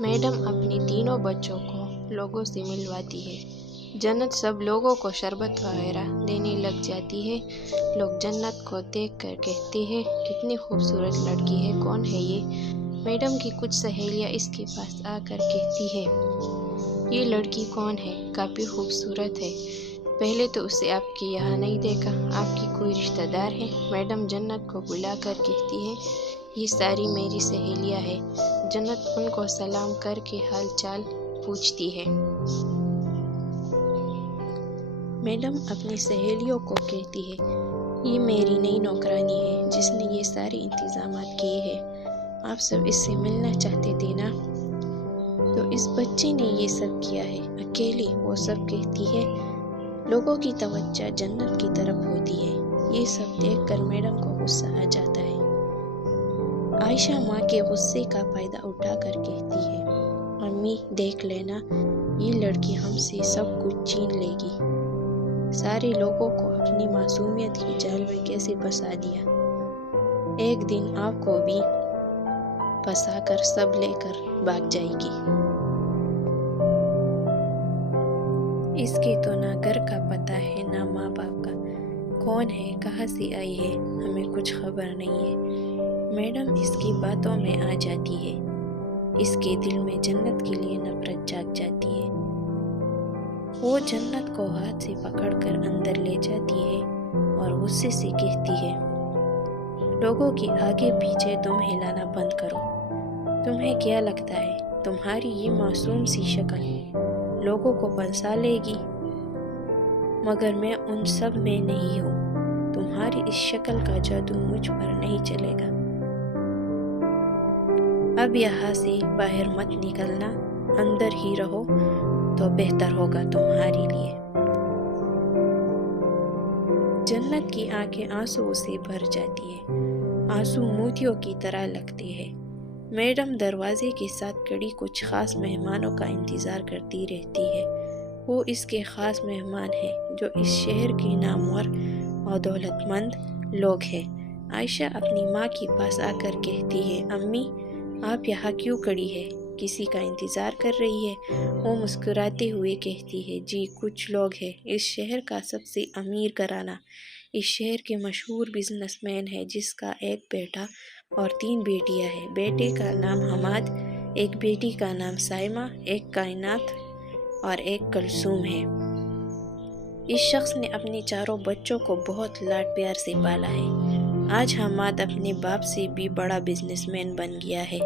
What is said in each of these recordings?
Madam अपने तीनों बच्चों को लोगों से मिलवाती है। जन्नत सब लोगों को शरबत वगैरह देने लग जाती है। लोग जन्नत को देख कर कहते हैं, कितनी खूबसूरत लड़की है, कौन है ये? मैडम की कुछ सहेलियाँ इसके पास आकर कहती है, ये लड़की कौन है? काफ़ी खूबसूरत है। पहले तो उसे आपके यहाँ नहीं देखा, आपकी कोई रिश्तेदार है? मैडम जन्नत को बुलाकर कहती है, ये सारी मेरी सहेलियाँ हैं। जन्नत उनको सलाम करके हाल चाल पूछती है। मैडम अपनी सहेलियों को कहती है, ये मेरी नई नौकरानी है जिसने ये सारे इंतजामात किए हैं। आप सब इससे मिलना चाहते थे ना? तो इस बच्चे ने ये सब किया है अकेली, वो सब कहती है। लोगों की तवज्जो जन्नत की तरफ होती है। ये सब देखकर मैडम को गुस्सा आ जाता है। आयशा माँ के गुस्से का फायदा उठाकर कहती है, अम्मी देख लेना, ये लड़की हमसे सब कुछ छीन लेगी। सारे लोगों को अपनी मासूमियत की जाल में कैसे फंसा दिया। एक दिन आपको भी फंसाकर सब लेकर भाग जाएगी। इसके तो ना घर का पता है ना माँ बाप का, कौन है, कहाँ से आई है, हमें कुछ खबर नहीं है। मैडम इसकी बातों में आ जाती है। इसके दिल में जन्नत के लिए नफरत जाग जाती है। वो जन्नत को हाथ से पकड़कर अंदर ले जाती है और गुस्से से कहती है, लोगों के आगे पीछे तुम हिलाना बंद करो। तुम्हें क्या लगता है तुम्हारी ये मासूम सी शक्ल लोगों को फंसा लेगी? मगर मैं उन सब में नहीं हूँ। तुम्हारी इस शक्ल का जादू मुझ पर नहीं चलेगा। अब यहाँ से बाहर मत निकलना, अंदर ही रहो तो बेहतर होगा तुम्हारे लिए। जन्नत की आंखें आंसुओं से भर जाती है। आंसू मोतियों की तरह लगते हैं। मैडम दरवाजे के साथ खड़ी कुछ खास मेहमानों का इंतजार करती रहती है। वो इसके खास मेहमान हैं जो इस शहर के नामवर और दौलतमंद लोग हैं। आयशा अपनी माँ के पास आकर कहती है, अम्मी आप यहाँ क्यों खड़ी है? किसी का इंतज़ार कर रही है? वो मुस्कुराते हुए कहती है, जी कुछ लोग हैं। इस शहर का सबसे अमीर घराना, इस शहर के मशहूर बिजनेसमैन है जिसका एक बेटा और 3 बेटियां हैं। बेटे का नाम हमाद, एक बेटी का नाम साइमा, एक कायनात और एक कलसूम है। इस शख्स ने अपने चारों बच्चों को बहुत लाड प्यार से पाला है। आज हमाद अपने बाप से भी बड़ा बिजनेसमैन बन गया है,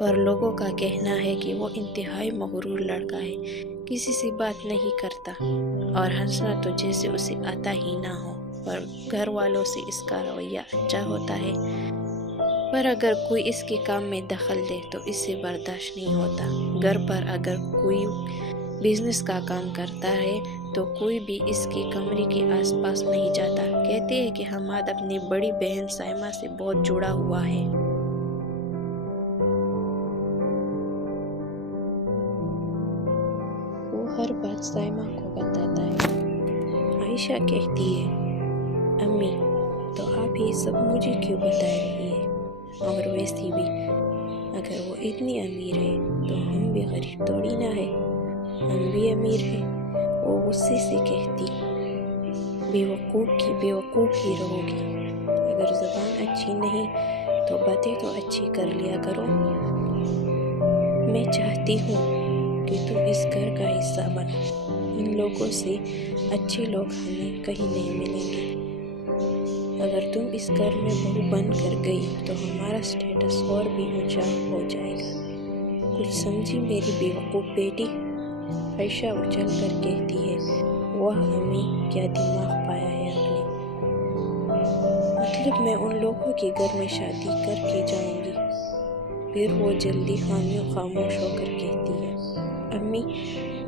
पर लोगों का कहना है कि वो इंतहाई मगरूर लड़का है, किसी से बात नहीं करता और हंसना तो जैसे उसे आता ही ना हो। पर घर वालों से इसका रवैया अच्छा होता है, पर अगर कोई इसके काम में दखल दे तो इससे बर्दाश्त नहीं होता। घर पर अगर कोई बिजनेस का काम करता है तो कोई भी इसके कमरे के आसपास नहीं जाता। कहते हैं कि हमाद अपनी बड़ी बहन साइमा से बहुत जुड़ा हुआ है। वो हर बात साइमा को बताता है। आयशा कहती है, अम्मी तो आप ये सब मुझे क्यों बता रही है? और वैसे भी अगर वो इतनी अमीर है तो हम भी गरीब थोड़ी ना है, हम भी अमीर हैं। वो गुस्से से कहती, बेवकूफ़ की बेवकूफ़ ही रहोगी। अगर ज़बान अच्छी नहीं तो बातें तो अच्छी कर लिया करो। मैं चाहती हूँ कि तुम इस घर का हिस्सा बनो। इन लोगों से अच्छे लोग हमें कहीं नहीं मिलेंगे। अगर तुम इस घर में बहू बन कर गई तो हमारा स्टेटस और भी ऊंचा हो जाएगा। कुछ समझी मेरी बेवकूफ़ बेटी? आयशा उछल कर कहती है, वाह अम्मी क्या दिमाग पाया है आपने। मतलब मैं उन लोगों के घर में शादी करके जाऊंगी? फिर वो जल्दी खामोश होकर कहती है, अम्मी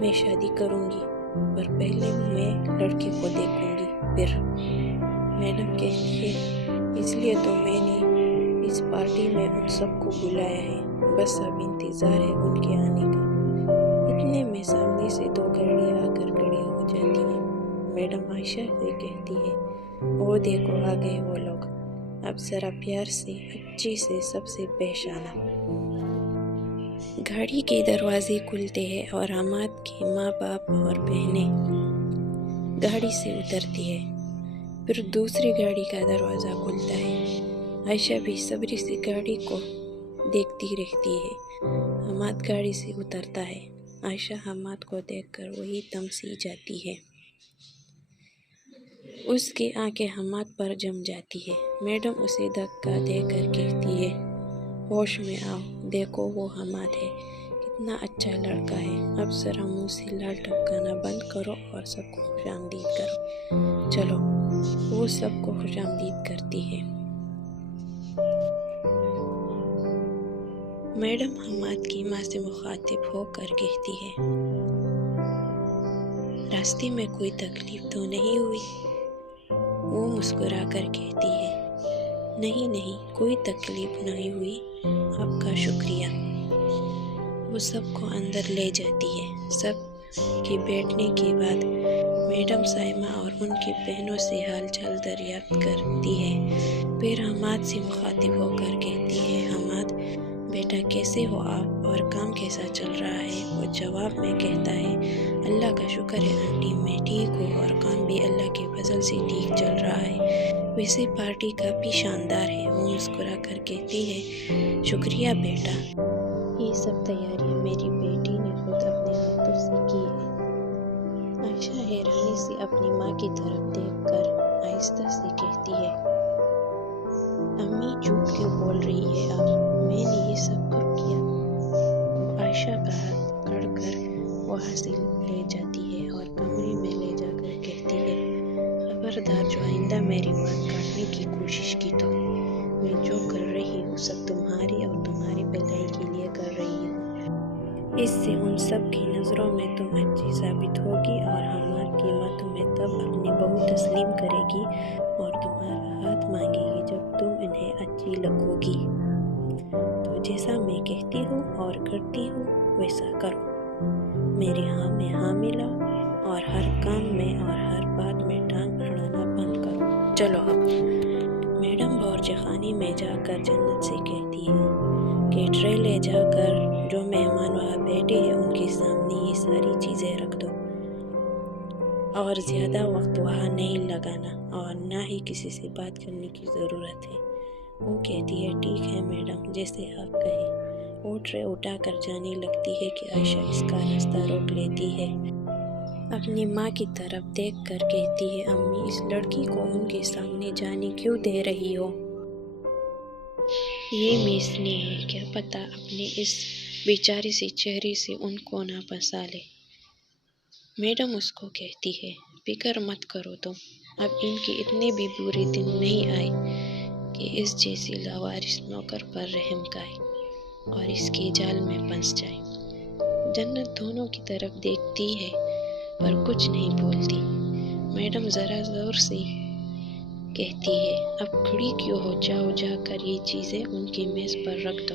मैं शादी करूंगी, पर पहले मैं लड़के को देखूंगी। फिर मैडम कहती है, इसलिए तो मैंने इस पार्टी में उन सबको बुलाया है, बस अब इंतज़ार है उनके आने का। इतने में सामने से 2 गाड़ियाँ आकर खड़ी हो जाती हैं। मैडम आयशा से कहती है, वो देखो आ गए वो लोग, अब ज़रा प्यार से अच्छे से सबसे पेश आना। گاڑی کے دروازے کھلتے ہیں اور حماد کے ماں باپ اور بہنیں گاڑی سے اترتی ہے۔ پھر دوسری گاڑی کا دروازہ کھلتا ہے۔ عائشہ بھی صبر سے گاڑی کو دیکھتی رہتی ہے۔ حماد گاڑی سے اترتا ہے۔ عائشہ حماد کو دیکھ کر وہی دم سی جاتی ہے۔ اس کی آنکھیں حماد پر جم جاتی ہے۔ میڈم اسے دھکا دے کر کہتی ہے، ہوش میں آؤ، دیکھو وہ حماد ہے، کتنا اچھا لڑکا ہے، اب ذرا منہ سے لال ٹپکانا بند کرو اور سب کو خوش آمدید کرو۔ چلو، وہ سب کو خوش آمدید کرتی ہے۔ میڈم حماد کی ماں سے مخاطب ہو کر کہتی ہے، راستے میں کوئی تکلیف تو نہیں ہوئی؟ وہ مسکرا کر کہتی ہے، نہیں نہیں، کوئی تکلیف نہیں ہوئی، آپ کا شکریہ۔ وہ سب کو اندر لے جاتی ہے۔ سب کے بیٹھنے کے بعد میڈم سائمہ اور ان کی بہنوں سے حال چال دریافت کرتی ہے۔ پھر حماد سے مخاطب ہو کر کہتی ہے، حماد بیٹا کیسے ہو آپ اور کام کیسا چل رہا ہے؟ وہ جواب میں کہتا ہے، اللہ کا شکر ہے آنٹی، میں ٹھیک ہوں اور کام بھی اللہ کے فضل سے ٹھیک چل رہا ہے، ویسے پارٹی کافی شاندار ہے۔ وہ مسکرا کر کہتی ہے، شکریہ بیٹا، یہ سب تیاریاں میری بیٹی نے خود اپنے ہاتھوں سے کی ہے۔ عائشہ حیرانی سے اپنی ماں کی طرف دیکھ کر آہستہ سے کہتی ہے، امی جھوٹ کیوں بول رہی ہے آپ؟ میں نے یہ سب کب کیا؟ وہ عائشہ کا ہاتھ پکڑ کر وہاں سے لے جاتی ہے اور کمرے میں لے جا کر کہتی ہے، خبردار جو آئندہ میری بات کاٹنے کی کوشش کی تو میں جو کر رہی ہوں سب تمہاری اور تمہاری بھلائی کے لیے کر رہی ہوں۔ اس سے ان سب کی نظروں میں تم اچھی ثابت ہوگی اور حماد کی ماں تمہیں تب اپنی بہو تسلیم کرے گی اور تمہارا ہاتھ مانگے گی جب تم انہیں اچھی لگو گی۔ تو جیسا میں کہتی ہوں اور کرتی ہوں ویسا کرو، میرے ہاں میں ہاں ملا اور ہر کام میں اور ہر بات میں ٹانگ اڑانا بند کرو۔ چلو اب۔ میڈم باورچی خانے میں جا کر جنت سے کہتی ہے کہ ٹرے لے جا کر جو مہمان وہاں بیٹھے ہیں ان کے سامنے یہ ساری چیزیں رکھ دو اور زیادہ وقت وہاں نہیں لگانا اور نہ ہی کسی سے بات کرنے کی ضرورت ہے۔ وہ کہتی ہے، ٹھیک ہے میڈم، جیسے آپ کہیں۔ وہ ٹرے اٹھا کر جانے لگتی ہے کہ عائشہ اس کا راستہ روک لیتی ہے۔ اپنی ماں کی طرف دیکھ کر کہتی ہے، امی اس لڑکی کو ان کے سامنے جانے کیوں دے رہی ہو؟ یہ میس نے ہے، کیا پتہ اپنے اس بیچارے سے چہرے سے ان کو نہ پھنسا لے۔ میڈم اس کو کہتی ہے، فکر مت کرو تم، اب ان کے اتنے بھی برے دن نہیں آئے کہ اس جیسے لاوارث نوکر پر رحم کھائے اور اس کے جال میں پھنس جائے۔ جنت دونوں کی طرف دیکھتی ہے پر کچھ نہیں بولتی۔ میڈم ذرا زور سے کہتی ہے، اب کھڑی کیوں ہو، جاؤ جا کر یہ چیزیں ان کی میز پر رکھ دو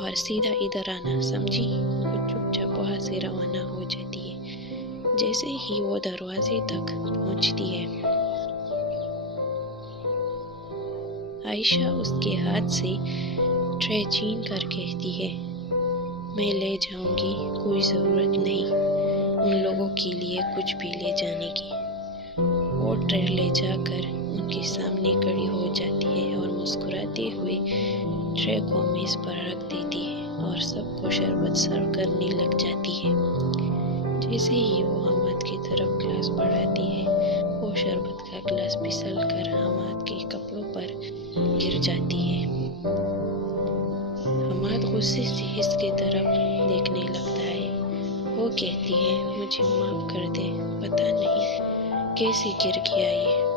اور سیدھا ادھر آنا، سمجھی؟ وہ چپ چاپ وہاں سے روانہ ہو جاتی ہے۔ جیسے ہی وہ دروازے تک پہنچتی ہے، عائشہ اس کے ہاتھ سے ٹرے چھین کر کہتی ہے، میں لے جاؤں گی، کوئی ضرورت نہیں ان لوگوں کے لیے کچھ بھی لے جانے کی۔ وہ ٹرے لے جا کر ان کے سامنے کھڑی ہو جاتی ہے اور مسکراتے ہوئے ٹرے کو میز پر رکھ دیتی ہے اور سب کو شربت سرو کرنے لگ جاتی ہے۔ جیسے ہی وہ حماد کی طرف گلاس بڑھاتی ہے، وہ شربت کا گلاس پھسل کر حماد کے کپڑوں پر گر جاتی ہے۔ حماد غصے سے اس کی طرف دیکھنے لگتا ہے۔ وہ کہتی ہے، مجھے معاف کر دے، پتہ نہیں کیسے گر گیا یہ۔